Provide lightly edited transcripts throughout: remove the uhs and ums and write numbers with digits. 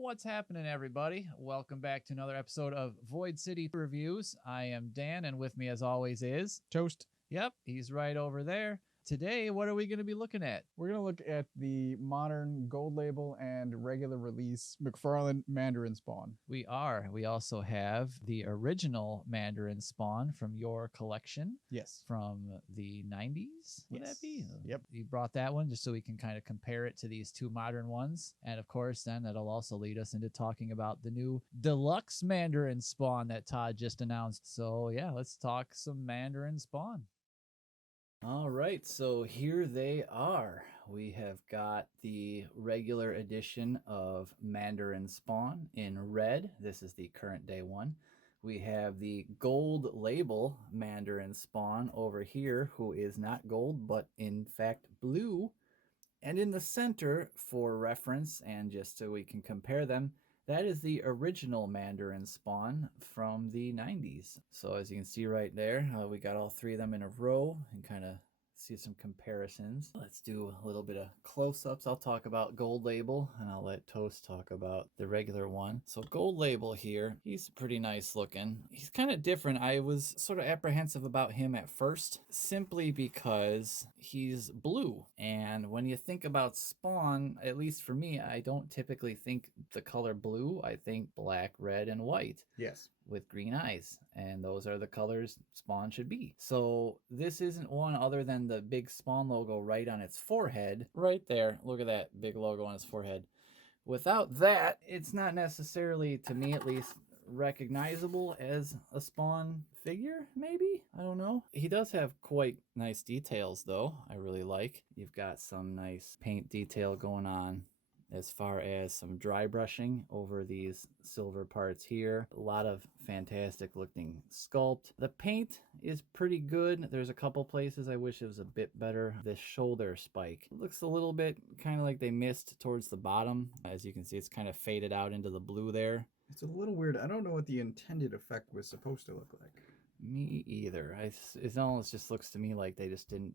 What's happening, everybody? Welcome back to another episode of Void City Reviews. I am Dan, and with me, as always, is Toast. Yep, he's right over there. Today, what are we going to be looking at? We're going to look at the modern gold label and regular release McFarlane Mandarin Spawn. We are. We also have the original Mandarin Spawn from your collection. Yes. From the 90s, would that be? Yep. You brought that one just so we can kind of compare it to these two modern ones. And of course, then that'll also lead us into talking about the new deluxe Mandarin Spawn that Todd just announced. So yeah, let's talk some Mandarin Spawn. All right, so here they are. We have got the regular edition of Mandarin Spawn in red. This is the current day one. We have the gold label Mandarin Spawn over here, who is not gold, but in fact blue. And in the center, for reference and just so we can compare them, that is the original Mandarin Spawn from the 90s. So as you can see right there, we got all three of them in a row and kind of see some comparisons. Let's do a little bit of close-ups. I'll talk about gold label and I'll let Toast talk about the regular one. So gold label here, he's pretty nice looking. He's kind of different. I was sort of apprehensive about him at first simply because he's blue. And when you think about Spawn, at least for me, I don't typically think the color blue. I think black, red, and white. Yes. With green eyes, and those are the colors Spawn should be. So this isn't one other than the big Spawn logo right on its forehead. Right there, look at that big logo on its forehead. Without that, it's not necessarily, to me at least, recognizable as a Spawn figure, maybe? I don't know. He does have quite nice details, though, I really like. You've got some nice paint detail going on as far as some dry brushing over these silver parts here. A lot of fantastic looking sculpt. The paint is pretty good. There's a couple places I wish it was a bit better. This shoulder spike looks a little bit kind of like they missed towards the bottom. As you can see, it's kind of faded out into the blue there. It's a little weird. I don't know what the intended effect was supposed to look like. Me either. It almost just looks to me like they just didn't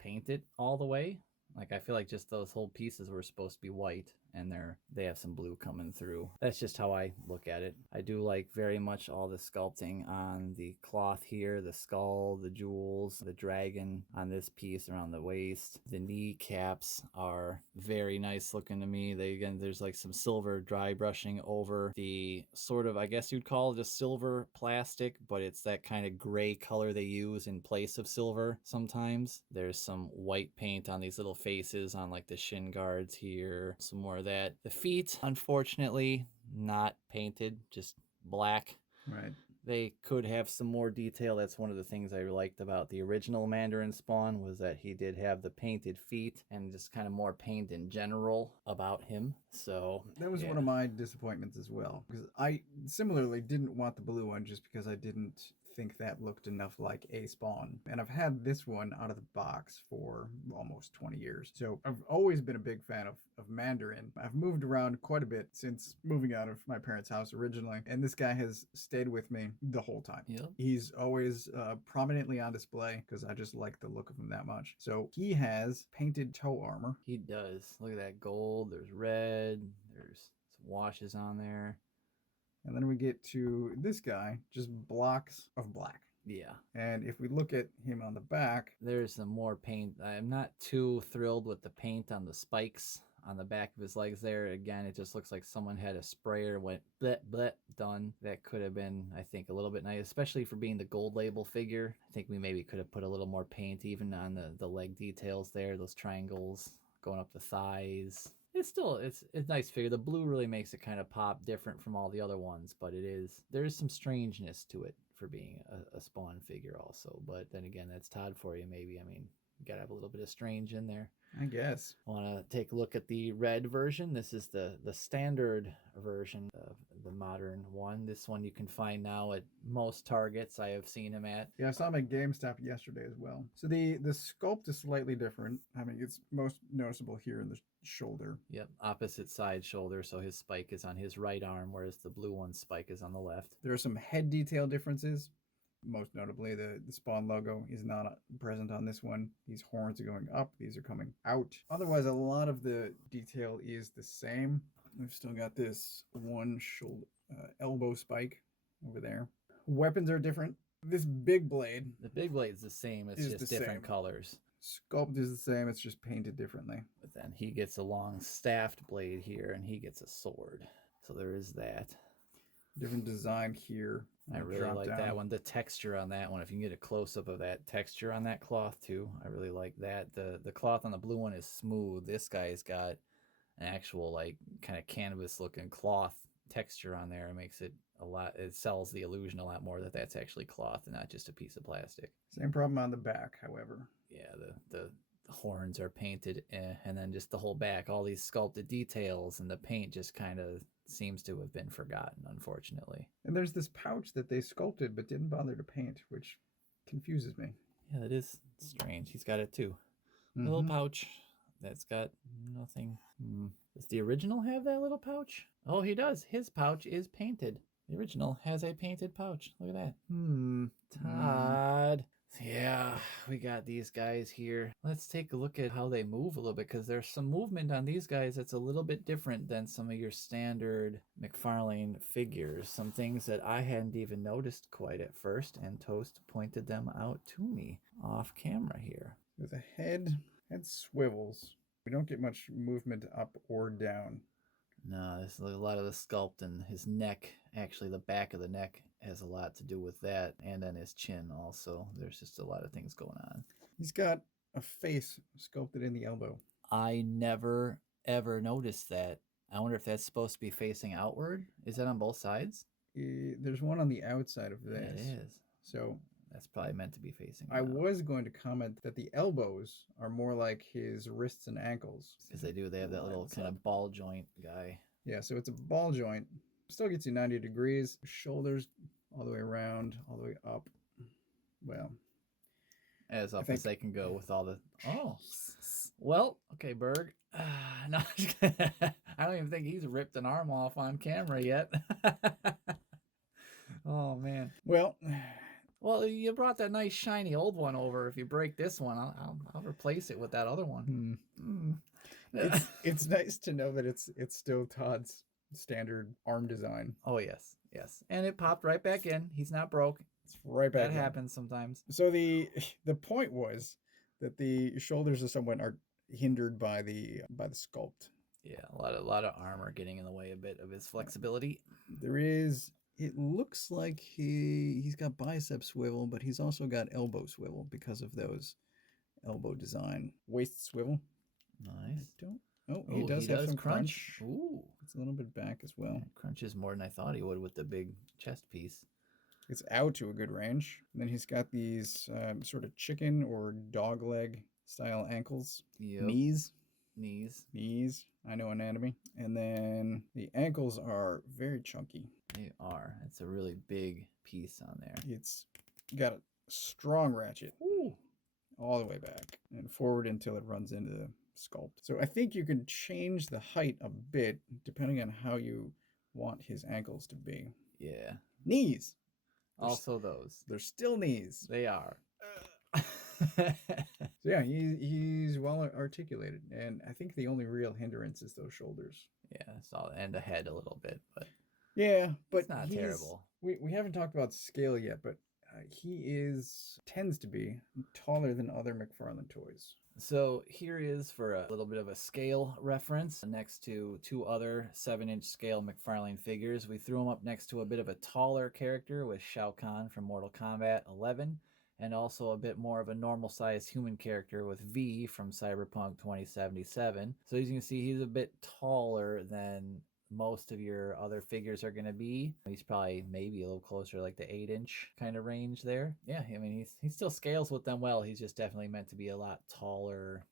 paint it all the way. Like, I feel like just those whole pieces were supposed to be white, and they have some blue coming through. That's just how I look at it. I do like very much all the sculpting on the cloth here, the skull, the jewels, the dragon on this piece around the waist. The kneecaps are very nice looking to me. There's like some silver dry brushing over the sort of, I guess you'd call it a silver plastic, but it's that kind of gray color they use in place of silver sometimes. There's some white paint on these little faces on like the shin guards here, some more of that. The feet, unfortunately, not painted, just black. Right. They could have some more detail. That's one of the things I liked about the original Mandarin Spawn, was that he did have the painted feet and just kind of more paint in general about him. So that was one of my disappointments as well, because I similarly didn't want the blue one just because I didn't think that looked enough like a Spawn. And I've had this one out of the box for almost 20 years. So I've always been a big fan of Mandarin. I've moved around quite a bit since moving out of my parents' house originally. And this guy has stayed with me the whole time. Yep. He's always prominently on display because I just like the look of him that much. So he has painted toe armor. He does. Look at that gold. There's red. There's some washes on there. And then we get to this guy, just blocks of black. Yeah. And if we look at him on the back, there's some more paint. I'm not too thrilled with the paint on the spikes on the back of his legs there. Again, it just looks like someone had a sprayer, went bleh, bleh, done. That could have been, I think, a little bit nice, especially for being the gold label figure. I think we maybe could have put a little more paint even on the leg details there, those triangles going up the thighs. It's a nice figure. The blue really makes it kind of pop different from all the other ones, but there is some strangeness to it for being a Spawn figure also. But then again, that's Todd for you, maybe. I mean, you gotta have a little bit of strange in there. I guess. Want to take a look at the red version. This is the standard version of the modern one. This one you can find now at most Targets I have seen him at. Yeah, I saw him at GameStop yesterday as well. So the sculpt is slightly different. I mean, it's most noticeable here in the shoulder. Yep, opposite side shoulder. So his spike is on his right arm, whereas the blue one's spike is on the left. There are some head detail differences. Most notably, the Spawn logo is not present on this one. These horns are going up. These are coming out. Otherwise, a lot of the detail is the same. We've still got this one shoulder elbow spike over there. Weapons are different. This big blade, The big blade's the same. It's Is just the different same. colors. sculpt is the same. It's just painted differently. But then he gets a long staffed blade here, and he gets a sword. So there is that. Different design here. I really like that one. The texture on that one. If you can get a close up of that texture on that cloth too, I really like that. The cloth on the blue one is smooth. This guy's got an actual like kind of canvas looking cloth texture on there. It makes it a lot. It sells the illusion a lot more that that's actually cloth and not just a piece of plastic. Same problem on the back, however. Yeah, the horns are painted, and then just the whole back, all these sculpted details, and the paint just kind of seems to have been forgotten, unfortunately. And there's this pouch that they sculpted but didn't bother to paint, which confuses me. Yeah, that is strange. He's got it too. Mm-hmm. A little pouch that's got nothing. Does the original have that little pouch? Oh, he does. His pouch is painted. The original has a painted pouch. Look at that. Todd. Yeah, we got these guys here. Let's take a look at how they move a little bit, because there's some movement on these guys that's a little bit different than some of your standard McFarlane figures. Some things that I hadn't even noticed quite at first, and Toast pointed them out to me off camera here. There's a head swivels. We don't get much movement up or down. No, there's a lot of the sculpt, and his neck, actually the back of the neck has a lot to do with that, and then his chin also. There's just a lot of things going on. He's got a face sculpted in the elbow. I never ever noticed that. I wonder if that's supposed to be facing outward. Is that on both sides? There's one on the outside of this. It is. So that's probably meant to be facing I was going to comment that the elbows are more like his wrists and ankles. Because they have that little kind of ball joint guy. Yeah, so it's a ball joint. Still gets you 90 degrees. Shoulders all the way around, all the way up. Well, as up as they can go with all the... Oh. Well, okay, Berg. No, I don't even think he's ripped an arm off on camera yet. Oh, man. Well, you brought that nice shiny old one over. If you break this one, I'll replace it with that other one. It's nice to know that it's still Todd's standard arm design. Oh yes, and it popped right back in. He's not broke. It's right back. That happens sometimes. So the point was that the shoulders of someone are hindered by the sculpt. Yeah, a lot of armor getting in the way a bit of his flexibility. There is. It looks like he's got bicep swivel, but he's also got elbow swivel because of those elbow design. Waist swivel. Nice. He does have some crunch. Ooh. It's a little bit back as well. It crunches more than I thought he would with the big chest piece. It's out to a good range. And then he's got these sort of chicken or dog leg style ankles. Yep. Knees. I know anatomy. And then the ankles are very chunky. They are. It's a really big piece on there. It's got a strong ratchet. Ooh. All the way back and forward until it runs into the sculpt. So I think you can change the height a bit depending on how you want his ankles to be. Yeah. Knees. Also those. They're still knees. They are. So yeah, he's well articulated, and I think the only real hindrance is those shoulders. Yeah, and the head a little bit, but yeah, but it's not terrible. We haven't talked about scale yet, but he tends to be taller than other McFarlane toys. So here is for a little bit of a scale reference next to two other 7-inch scale McFarlane figures. We threw them up next to a bit of a taller character with Shao Kahn from Mortal Kombat 11, and also a bit more of a normal sized human character with V from Cyberpunk 2077. So as you can see, he's a bit taller than most of your other figures are going to be. He's probably maybe a little closer like the 8-inch kind of range there. Yeah, I mean, he still scales with them well. He's just definitely meant to be a lot taller,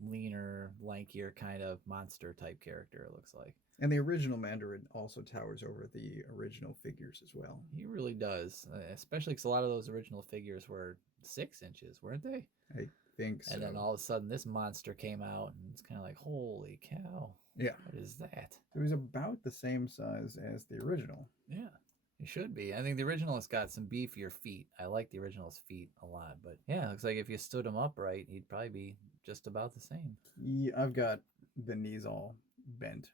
leaner, lankier kind of monster type character, it looks like. And the original Mandarin also towers over the original figures as well. He really does, especially because a lot of those original figures were 6 inches, weren't they? I think so. And then all of a sudden this monster came out, and it's kind of like, holy cow. Yeah. What is that? It was about the same size as the original. Yeah, it should be. I think the original has got some beefier feet. I like the original's feet a lot. But yeah, it looks like if you stood him upright, he'd probably be just about the same. Yeah, I've got the knees all bent.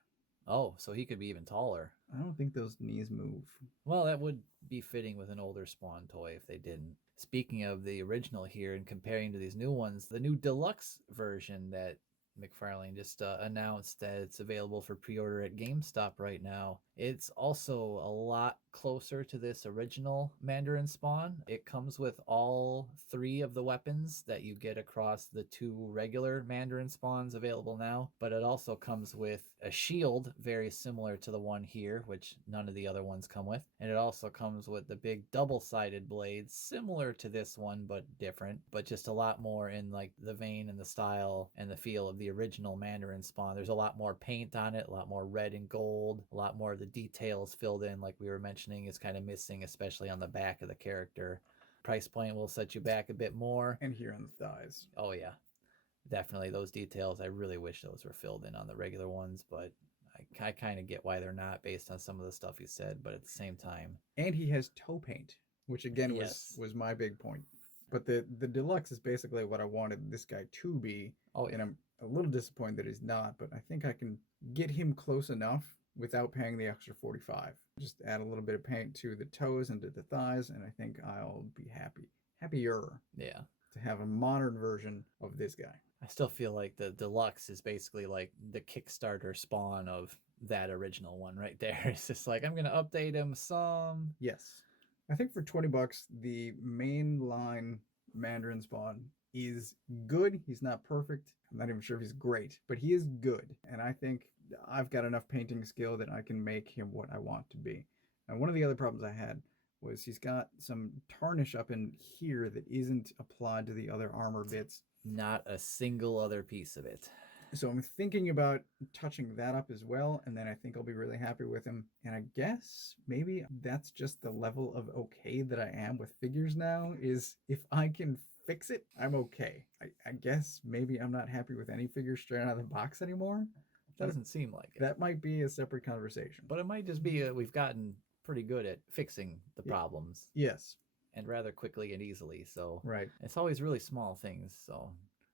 Oh, so he could be even taller. I don't think those knees move. Well, that would be fitting with an older Spawn toy if they didn't. Speaking of the original here and comparing to these new ones, the new deluxe version that McFarlane just announced that it's available for pre-order at GameStop right now. It's also a lot closer to this original Mandarin Spawn. It comes with all 3 of the weapons that you get across the 2 regular Mandarin Spawns available now, but it also comes with a shield very similar to the one here, which none of the other ones come with, and it also comes with the big double-sided blades similar to this one but different, but just a lot more in like the vein and the style and the feel of the original Mandarin Spawn. There's a lot more paint on it, a lot more red and gold, a lot more of the details filled in, like we were mentioning, is kind of missing, especially on the back of the character. Price point will set you back a bit more. And here on the thighs. Oh yeah, definitely those details. I really wish those were filled in on the regular ones, but I kind of get why they're not based on some of the stuff he said, but at the same time. And he has toe paint, which again Yes. was my big point. But the deluxe is basically what I wanted this guy to be. Oh, yeah. And I'm a little disappointed that he's not, but I think I can get him close enough without paying the extra $45. Just add a little bit of paint to the toes and to the thighs, and I think I'll be happier Yeah. to have a modern version of this guy. I still feel like the deluxe is basically like the Kickstarter Spawn of that original one right there. It's just like, I'm going to update him some. Yes. I think for $20, the main line Mandarin Spawn is good. He's not perfect. I'm not even sure if he's great, but he is good. And I think I've got enough painting skill that I can make him what I want to be. Now, one of the other problems I had was he's got some tarnish up in here that isn't applied to the other armor bits. Not a single other piece of it. So I'm thinking about touching that up as well, and then I think I'll be really happy with him. And I guess maybe that's just the level of okay that I am with figures now, is if I can fix it, I'm okay. I guess maybe I'm not happy with any figure straight out of the box anymore. Doesn't seem like it. That might be a separate conversation. But it might just be we've gotten pretty good at fixing the problems. Yes. And rather quickly and easily. So right. It's always really small things. So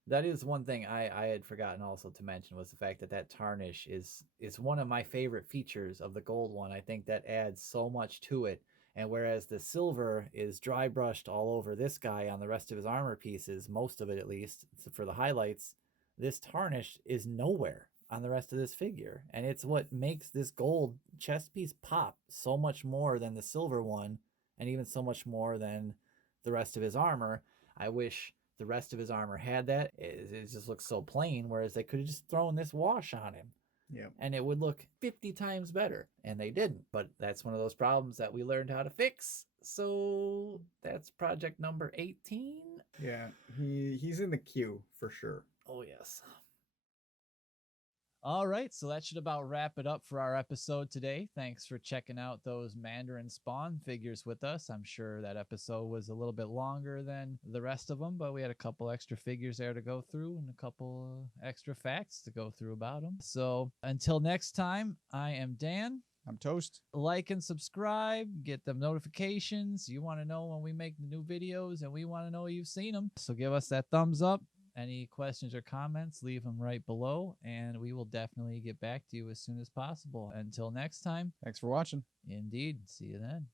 that is one thing I had forgotten also to mention, was the fact that tarnish is one of my favorite features of the gold one. I think that adds so much to it. And whereas the silver is dry brushed all over this guy on the rest of his armor pieces, most of it at least, for the highlights, this tarnish is nowhere on the rest of this figure. And it's what makes this gold chest piece pop so much more than the silver one, and even so much more than the rest of his armor. I wish the rest of his armor had that. It just looks so plain, whereas they could have just thrown this wash on him. Yeah. And it would look 50 times better. And they didn't. But that's one of those problems that we learned how to fix. So that's project number 18. Yeah, he's in the queue for sure. Oh, yes. All right, so that should about wrap it up for our episode today. Thanks for checking out those Mandarin Spawn figures with us. I'm sure that episode was a little bit longer than the rest of them, but we had a couple extra figures there to go through and a couple extra facts to go through about them. So until next time, I am Dan. I'm Toast. Like and subscribe, get them notifications. You want to know when we make the new videos, and we want to know you've seen them. So give us that thumbs up. Any questions or comments, leave them right below, and we will definitely get back to you as soon as possible. Until next time, Thanks for watching. indeed. See you then.